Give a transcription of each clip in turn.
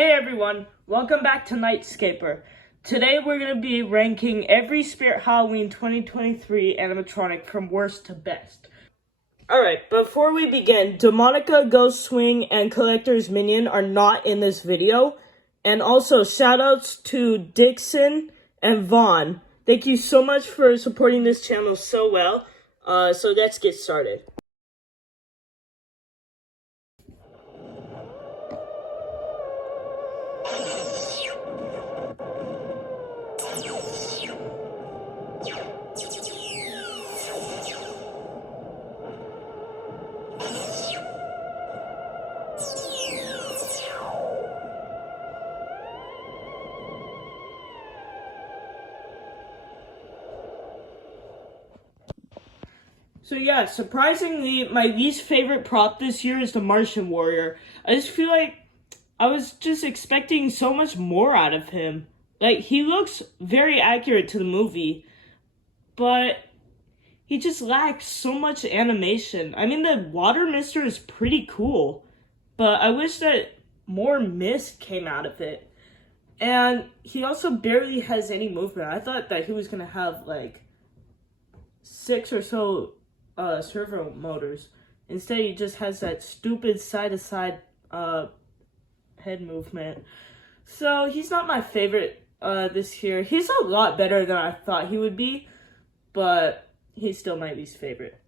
Hey everyone, welcome back to NightSkaper. Today we're going to be ranking every Spirit Halloween 2023 animatronic from worst to best. Alright, before we begin, Demonica, Ghost Swing, and Collector's Minion are not in this video. And also, shoutouts to Dixon and Vahn. Thank you so much for supporting this channel so well. So let's get started. So yeah, surprisingly, my least favorite prop this year is the Martian Warrior. I just feel like I was just expecting so much more out of him. Like, he looks very accurate to the movie, but he just lacks so much animation. I mean, the water mister is pretty cool, but I wish that more mist came out of it. And he also barely has any movement. I thought that he was gonna have like 6 or so servo motors. Instead, he just has that stupid side-to-side head movement. So he's not my favorite this year. He's a lot better than I thought he would be, but he's still my least favorite.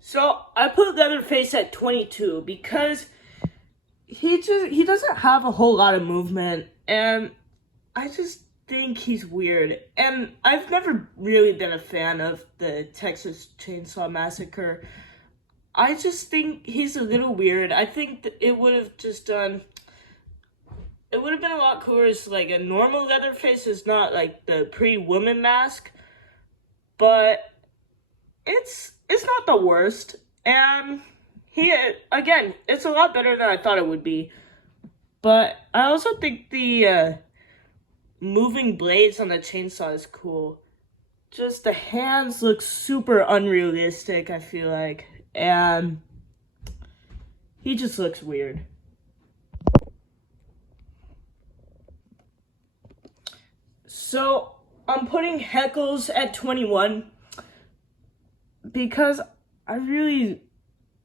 So I put Leatherface at 22 because he doesn't have a whole lot of movement, and I just think he's weird. And I've never really been a fan of the Texas Chainsaw Massacre. I just think he's a little weird. I think that it would have been a lot cooler as like a normal Leatherface is not like the pretty woman mask, but it's not the worst, and again, it's a lot better than I thought it would be. But I also think the moving blades on the chainsaw is cool. Just the hands look super unrealistic, I feel like, and he just looks weird. So I'm putting Heckles at 21. Because I really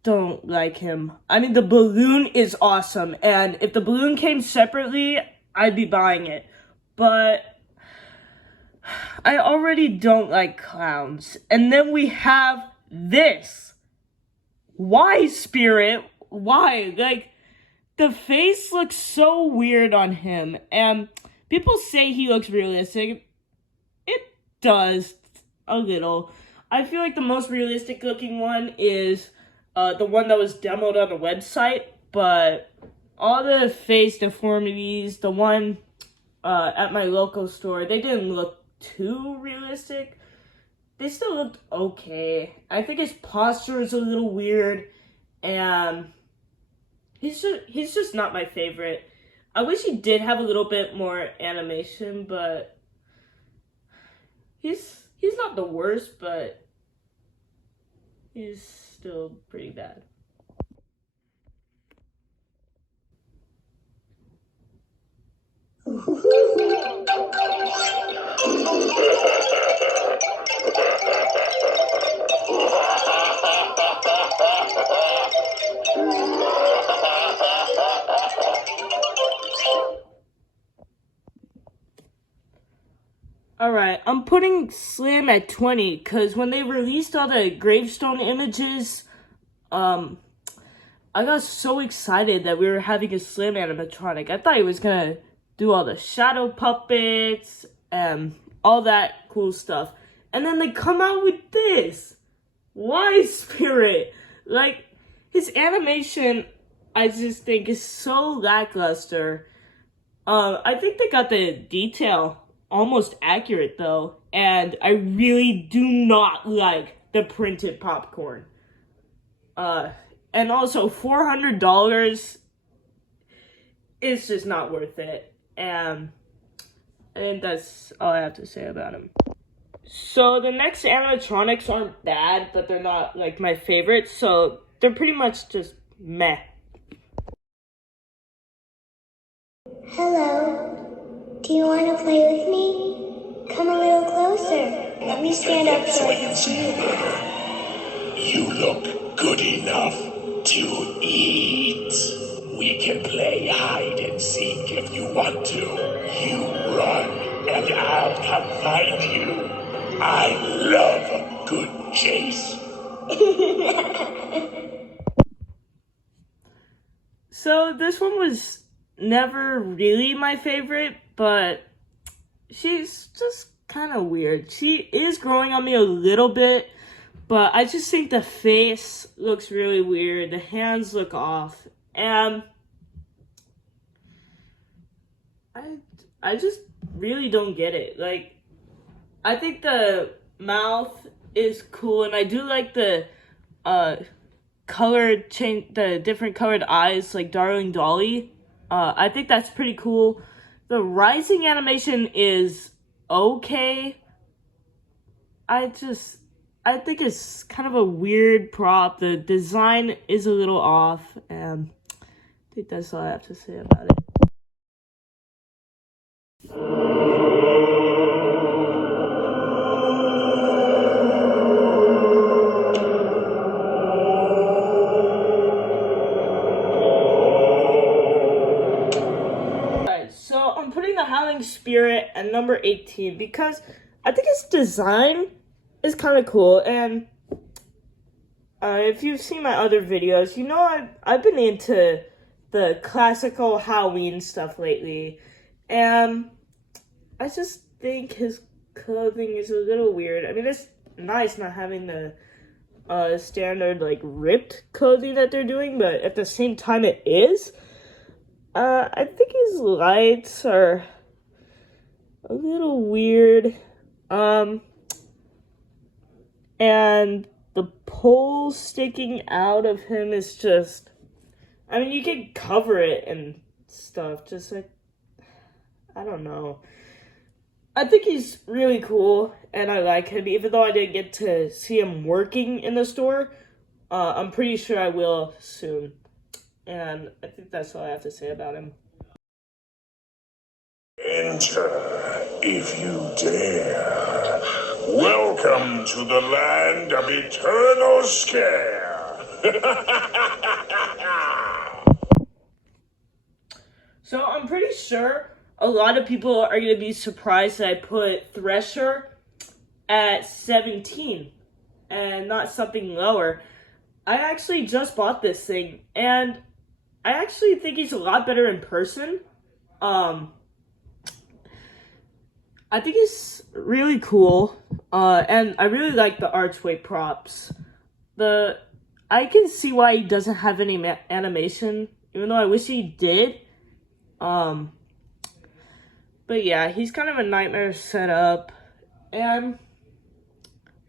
don't like him. I mean, the balloon is awesome, and if the balloon came separately, I'd be buying it. But I already don't like clowns. And then we have this. Why, Spirit? Why? Like, the face looks so weird on him, and people say he looks realistic. It does, a little. I feel like the most realistic looking one is the one that was demoed on the website, but all the face deformities, the one at my local store, they didn't look too realistic. They still looked okay. I think his posture is a little weird, and he's just not my favorite. I wish he did have a little bit more animation, but he's not the worst, but he's still pretty bad. Alright, I'm putting Slam at 20, because when they released all the gravestone images, I got so excited that we were having a Slam animatronic. I thought he was gonna do all the shadow puppets and all that cool stuff. And then they come out with this. Why, Spirit? Like, his animation, I just think, is so lackluster. I think they got the detail almost accurate though, and I really do not like the printed popcorn. And also $400 is just not worth it. And that's all I have to say about him. So the next animatronics aren't bad, but they're not like my favorite, so they're pretty much just meh. Hello. Do you want to play with me? Come a little closer. Let me stand up so I can see you better. You look good enough to eat. We can play hide and seek if you want to. You run and I'll come find you. I love a good chase. So this one was never really my favorite, but she's just kind of weird. She is growing on me a little bit, but I just think the face looks really weird. The hands look off. And I just really don't get it. Like, I think the mouth is cool, and I do like the color change, the different colored eyes, like Darling Dolly. I think that's pretty cool. The rising animation is okay. I think it's kind of a weird prop. The design is a little off, and I think that's all I have to say about it. So I'm putting the Howling Spirit at number 18 because I think its design is kind of cool. And if you've seen my other videos, you know I've been into the classical Halloween stuff lately. And I just think his clothing is a little weird. I mean, it's nice not having the standard, like, ripped clothing that they're doing, but at the same time it is. I think his lights are a little weird. And the pole sticking out of him is just, I mean, you can cover it and stuff, just like, I don't know. I think he's really cool, and I like him, even though I didn't get to see him working in the store. I'm pretty sure I will soon. And I think that's all I have to say about him. Enter, if you dare. Welcome to the land of eternal scare. So I'm pretty sure a lot of people are going to be surprised that I put Thresher at 17 and not something lower. I actually just bought this thing, and I actually think he's a lot better in person. I think he's really cool, and I really like the archway props. I can see why he doesn't have any animation, even though I wish he did. But yeah, he's kind of a nightmare setup, and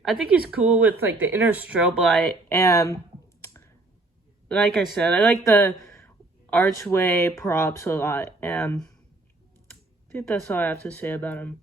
I think he's cool with, like, the inner strobe light, and like I said, I like the archway props a lot, and I think that's all I have to say about him.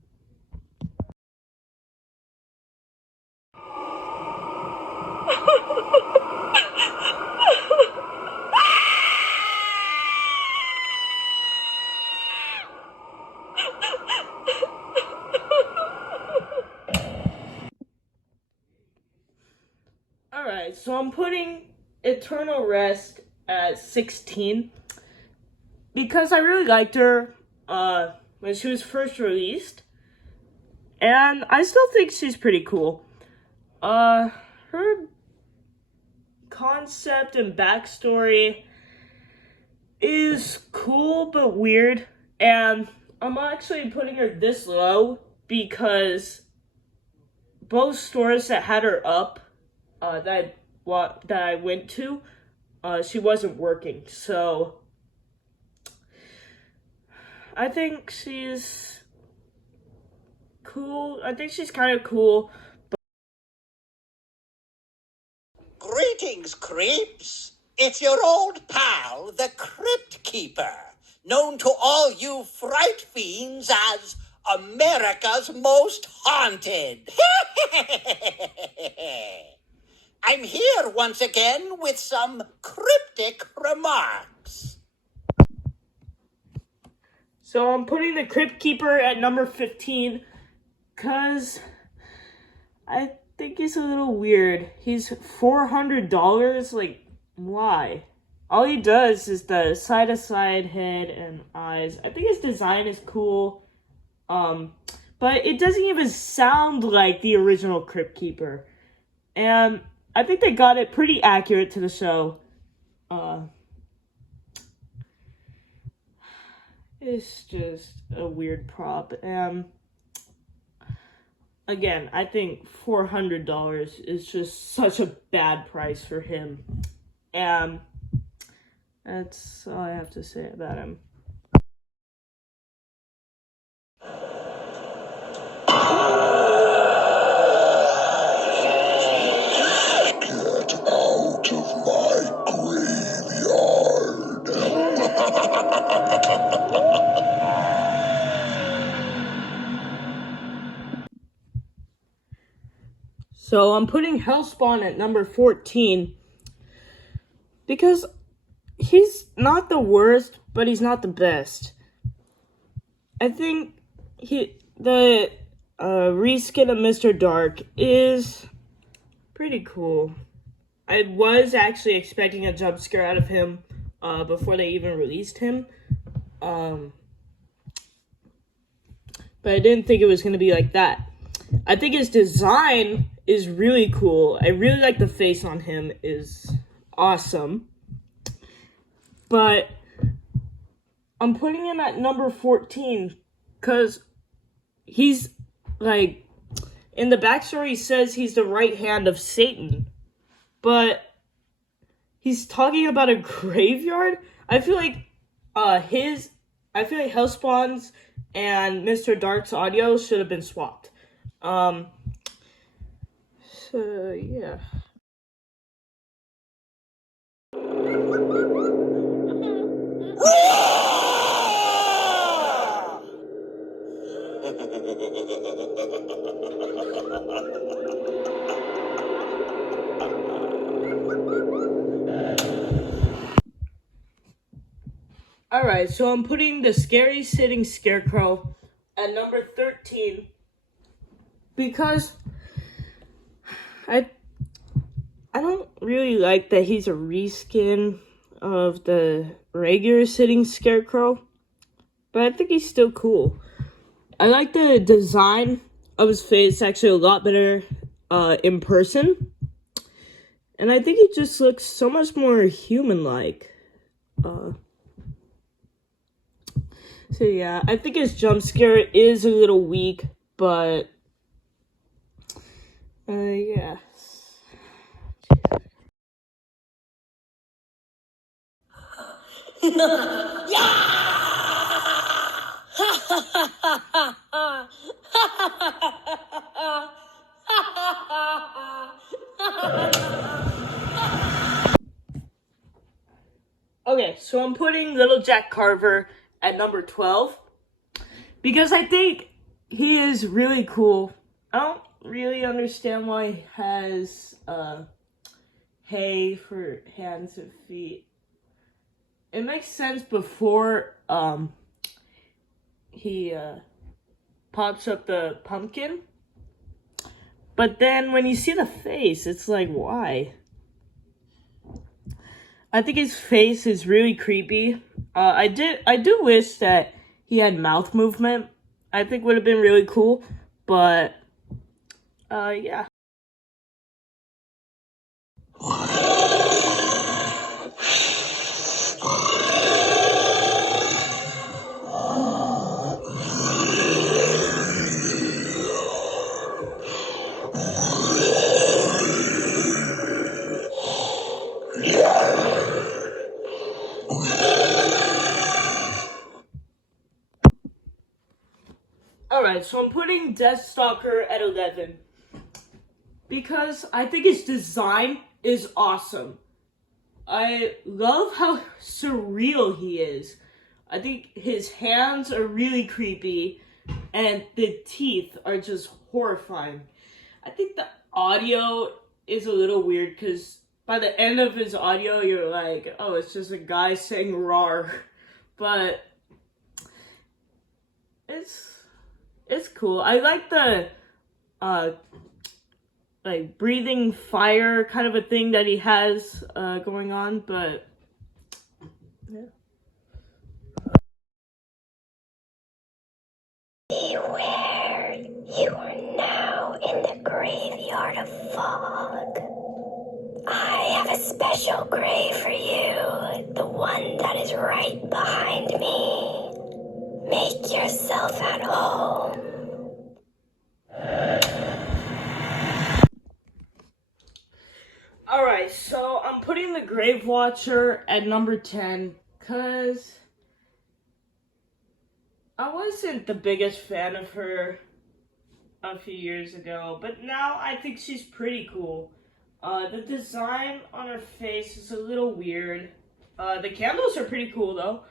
Alright, so I'm putting Eternal Rest at 16 because I really liked her when she was first released, and I still think she's pretty cool. Her concept and backstory is cool but weird, and I'm actually putting her this low because both stores that had her up that I went to, she wasn't working, so I think she's cool. I think she's kind of cool. Greetings, creeps. It's your old pal, the Crypt Keeper, known to all you fright fiends as America's Most Haunted. I'm here once again with some cryptic remarks. So I'm putting the Crypt Keeper at number 15 because I think he's a little weird. He's $400. Like, why? All he does is the side-to-side head and eyes. I think his design is cool. But it doesn't even sound like the original Crypt Keeper. And I think they got it pretty accurate to the show. It's just a weird prop. And again, I think $400 is just such a bad price for him. And that's all I have to say about him. Get out of my graveyard. So I'm putting Hellspawn at number 14 because he's not the worst, but he's not the best. I think the reskin of Mr. Dark is pretty cool. I was actually expecting a jump scare out of him before they even released him. But I didn't think it was going to be like that. I think his design is really cool. I really like the face on him. Is awesome. But I'm putting him at number 14 because he's like, in the backstory he says he's the right hand of Satan. But he's talking about a graveyard. I feel like Hellspawn's and Mr. Dark's audio should have been swapped. So yeah. Alright, so I'm putting the Scary Sitting Scarecrow at number 13 because I don't really like that he's a reskin of the regular Sitting Scarecrow, but I think he's still cool. I like the design of his face actually a lot better in person, and I think he just looks so much more human-like. So yeah, I think his jump scare is a little weak, but yeah. Okay, so I'm putting Little Jack Carver at number 12 because I think he is really cool. I don't really understand why he has hay for hands and feet. It makes sense before he pops up the pumpkin, but then when you see the face, it's like, why? I think his face is really creepy. I do wish that he had mouth movement. I think would have been really cool, but yeah. Alright, so I'm putting Deathstalker at 11. Because I think his design is awesome. I love how surreal he is. I think his hands are really creepy, and the teeth are just horrifying. I think the audio is a little weird, because by the end of his audio, you're like, oh, it's just a guy saying "rawr," but it's cool. I like the like breathing fire kind of a thing that he has going on, but yeah. Beware, you are now in the graveyard of fog. I have a special grave for you, the one that is right behind me. Make yourself at home. Alright, so I'm putting the Grave Watcher at number 10, because I wasn't the biggest fan of her a few years ago, but now I think she's pretty cool. The design on her face is a little weird. The candles are pretty cool though.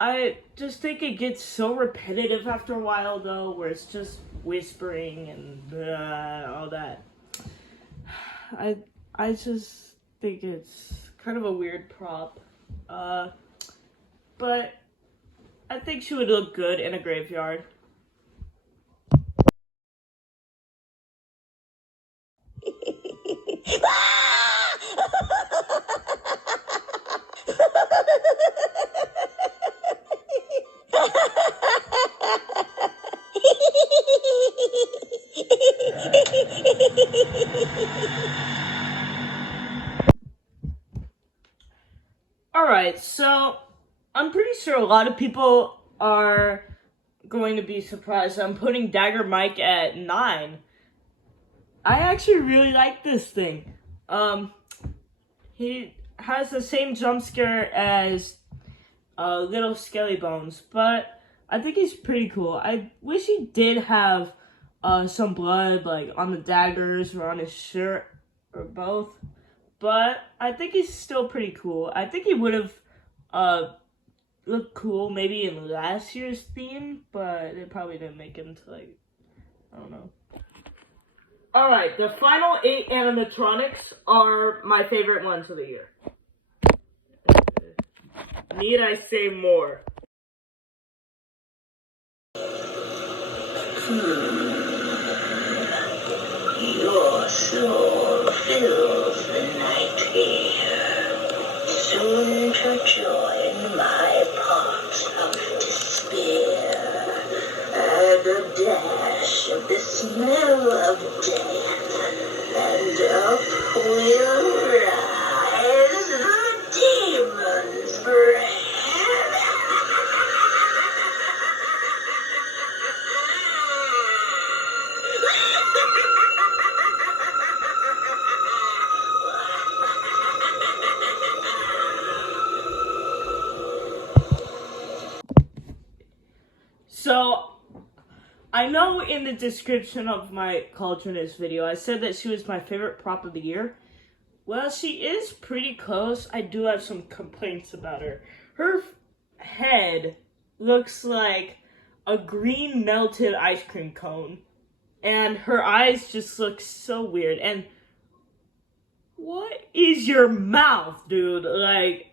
I just think it gets so repetitive after a while though, where it's just whispering and all that. I just think it's kind of a weird prop. But I think she would look good in a graveyard. Alright, so I'm pretty sure a lot of people are going to be surprised I'm putting Dagger Mike at 9. I actually really like this thing. He has the same jump scare as Little Skelly Bones, but I think he's pretty cool. I wish he did have some blood like on the daggers or on his shirt or both. But I think he's still pretty cool. I think he would have looked cool maybe in last year's theme, but it probably didn't make him to like, I don't know. Alright, the final 8 animatronics are my favorite ones of the year. Need I say more? Your soul fills the night here, soon to join my pot of despair, and a dash of the smell of death, and up will rise the demon's breath. So, I know in the description of my Cauldronist video, I said that she was my favorite prop of the year. Well, she is pretty close. I do have some complaints about her. Her head looks like a green melted ice cream cone. And her eyes just look so weird. And what is your mouth, dude? Like,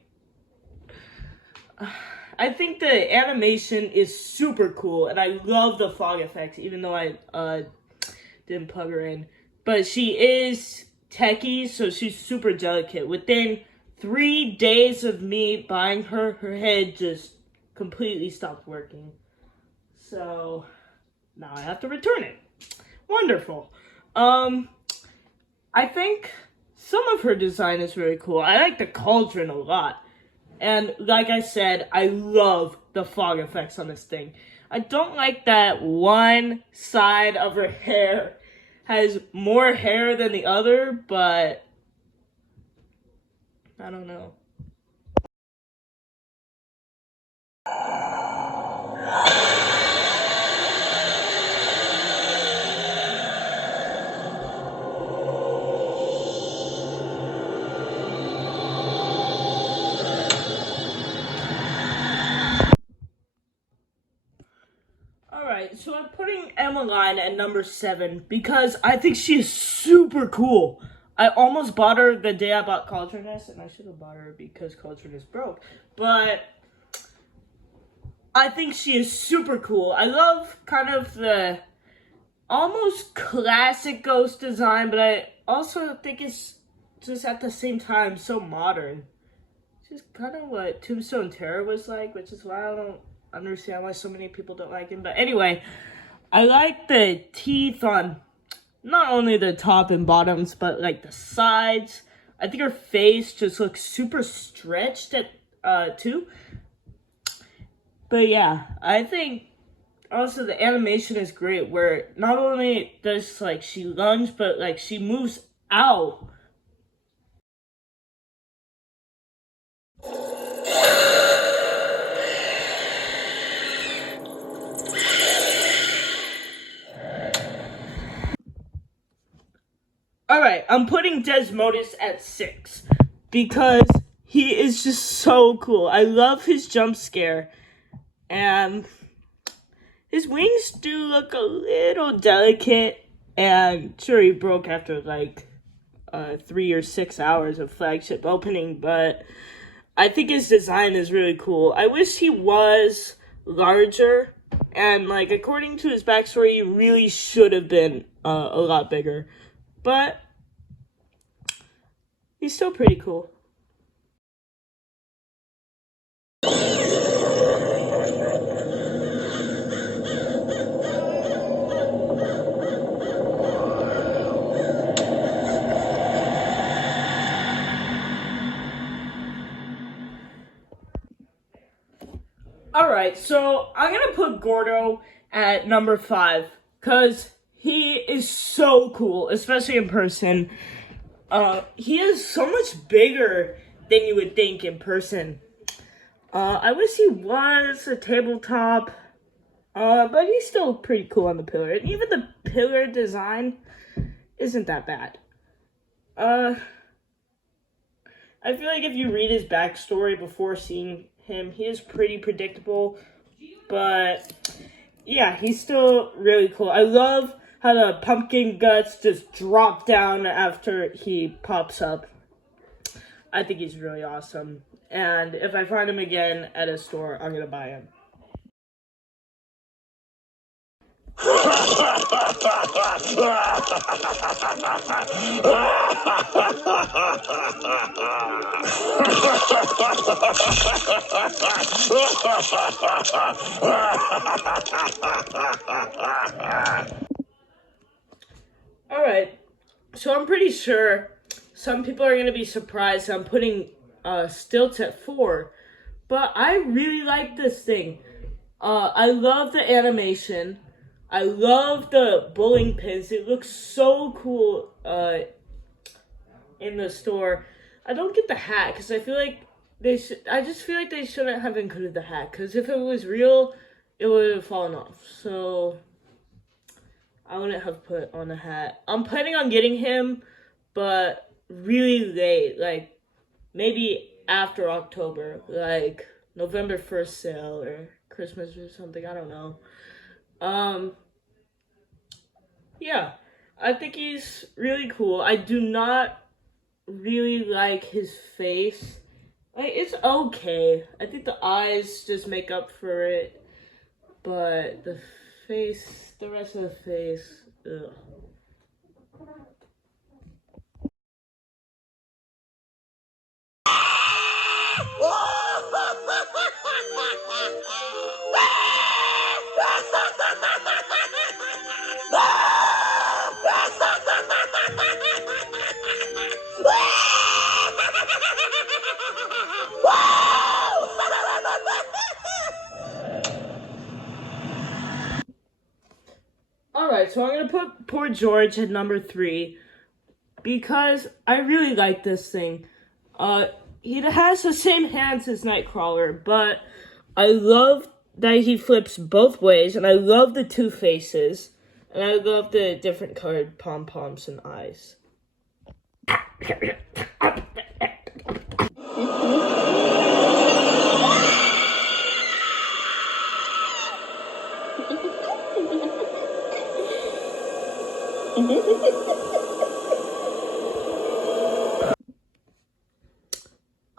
I think the animation is super cool, and I love the fog effects, even though I didn't plug her in. But she is techie, so she's super delicate. Within 3 days of me buying her, her head just completely stopped working. So now I have to return it. Wonderful. I think some of her design is really cool. I like the cauldron a lot. And like I said, I love the fog effects on this thing. I don't like that one side of her hair has more hair than the other, but I don't know. Alright, so I'm putting Emmeline at number 7 because I think she is super cool. I almost bought her the day I bought Cultureness, and I should have bought her because Cultureness broke. But I think she is super cool. I love kind of the almost classic ghost design, but I also think it's just at the same time so modern. It's just kind of what Tombstone Terror was like, which is why I don't understand why so many people don't like him. But anyway, I like the teeth on not only the top and bottoms, but like the sides. I think her face just looks super stretched at too. But yeah, I think also the animation is great, where not only does like she lunge, but like she moves out. Alright, I'm putting Desmodus at 6 because he is just so cool. I love his jump scare, and his wings do look a little delicate, and sure, he broke after like 3 or 6 hours of flagship opening, but I think his design is really cool. I wish he was larger, and like according to his backstory, he really should have been a lot bigger. But he's still pretty cool. Alright, so I'm gonna put Gordo at number 5 because he is so cool, especially in person. He is so much bigger than you would think in person. I wish he was a tabletop, but he's still pretty cool on the pillar. And even the pillar design isn't that bad. I feel like if you read his backstory before seeing him, he is pretty predictable. But yeah, he's still really cool. I love how the pumpkin guts just drop down after he pops up. I think he's really awesome. And if I find him again at a store, I'm gonna buy him. Alright, so I'm pretty sure some people are going to be surprised I'm putting Stilts at 4, but I really like this thing. I love the animation. I love the bowling pins. It looks so cool in the store. I don't get the hat because I feel like I just feel like they shouldn't have included the hat, because if it was real, it would have fallen off. So I wouldn't have put on a hat. I'm planning on getting him, but really late, like maybe after October, like November 1st sale or Christmas or something. I don't know. Yeah, I think he's really cool. I do not really like his face. Like, it's okay. I think the eyes just make up for it, but the face, the rest of the face, ugh. Alright, so I'm gonna put Poor George at number 3 because I really like this thing. He has the same hands as Nightcrawler, but I love that he flips both ways, and I love the 2 faces, and I love the different colored pom-poms and eyes.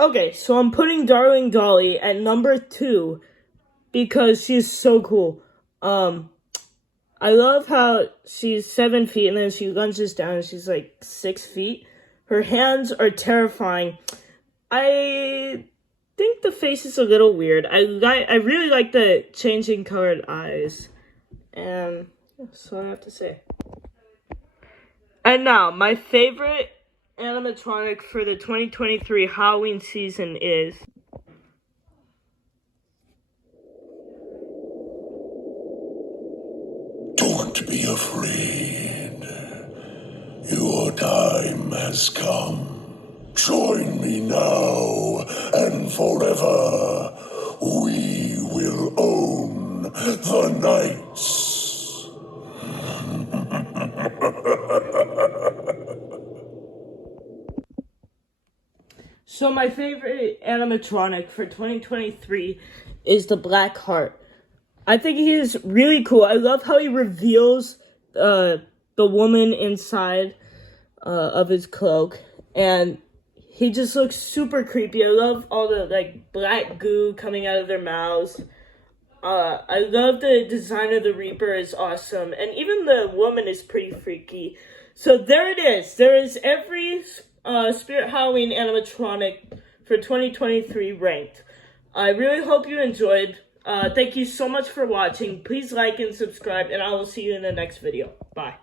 Okay, so I'm putting Darling Dolly at number 2 because she's so cool. I love how she's 7 feet and then she lunges down and she's like 6 feet. Her hands are terrifying. I think the face is a little weird. I really like the changing colored eyes. And that's all I have to say. And now, my favorite animatronic for the 2023 Halloween season is... Don't be afraid. Your time has come. Join me now and forever. We will own the nights. So my favorite animatronic for 2023 is the Black Heart. I think he is really cool. I love how he reveals the woman inside of his cloak, and he just looks super creepy. I love all the like black goo coming out of their mouths. I love the design of the Reaper is awesome, and even the woman is pretty freaky. So there it is. There is every Spirit Halloween animatronic for 2023 ranked. I really hope you enjoyed. Thank you so much for watching. Please like and subscribe, and I will see you in the next video. Bye.